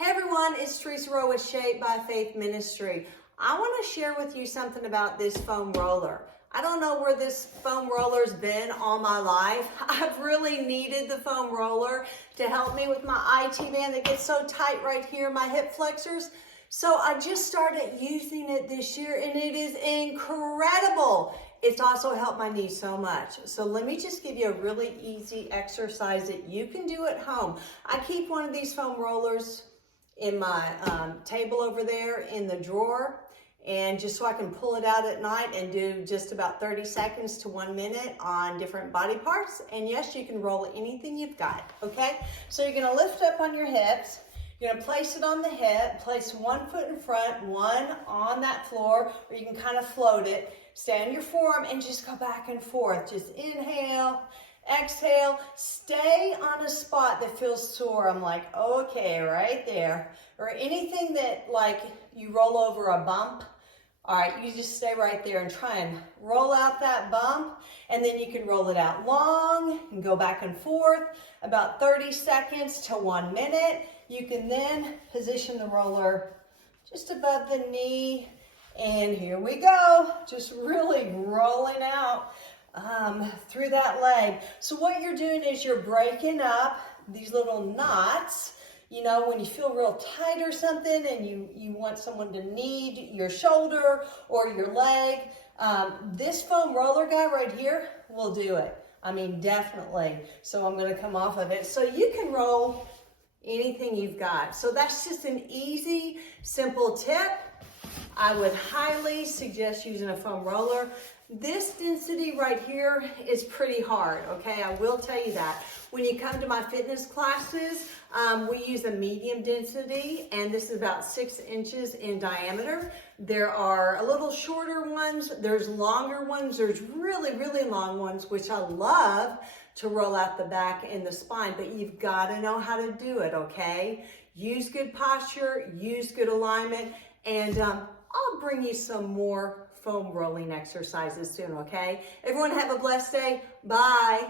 Hey everyone, it's Theresa Rowe with Shape by Faith Ministry. I want to share with you something about this foam roller. I don't know where this foam roller's been all my life. I've really needed the foam roller to help me with my IT band that gets so tight right here, my hip flexors. So I just started using it this year and it is incredible. It's also helped my knees so much. So let me just give you a really easy exercise that you can do at home. I keep one of these foam rollers in my table over there in the drawer, and just so I can pull it out at night and do just about 30 seconds to 1 minute on different body parts. And yes, you can roll anything you've got, okay? So you're gonna lift up on your hips, you're gonna place it on the hip, place one foot in front, one on that floor, or you can kind of float it. Stay on your forearm and just go back and forth. Just inhale, exhale, stay on a spot that feels sore. I'm like, okay, right there. Or anything that like you roll over a bump. All right, you just stay right there and try and roll out that bump. And then you can roll it out long and go back and forth about 30 seconds to 1 minute. You can then position the roller just above the knee. And here we go, just really rolling out through that leg. So what you're doing is you're breaking up these little knots. You know, when you feel real tight or something and you want someone to knead your shoulder or your leg, this foam roller guy right here will do it. I mean, definitely. So I'm gonna come off of it. So you can roll anything you've got. So that's just an easy, simple tip. I would highly suggest using a foam roller. This density right here is pretty hard, okay? I will tell you that. When you come to my fitness classes, we use a medium density, and this is about 6 inches in diameter. There are a little shorter ones, there's longer ones, there's really, really long ones, which I love to roll out the back and the spine, but you've gotta know how to do it, okay? Use good posture, use good alignment, and I'll bring you some more foam rolling exercises soon, okay? Everyone have a blessed day. Bye.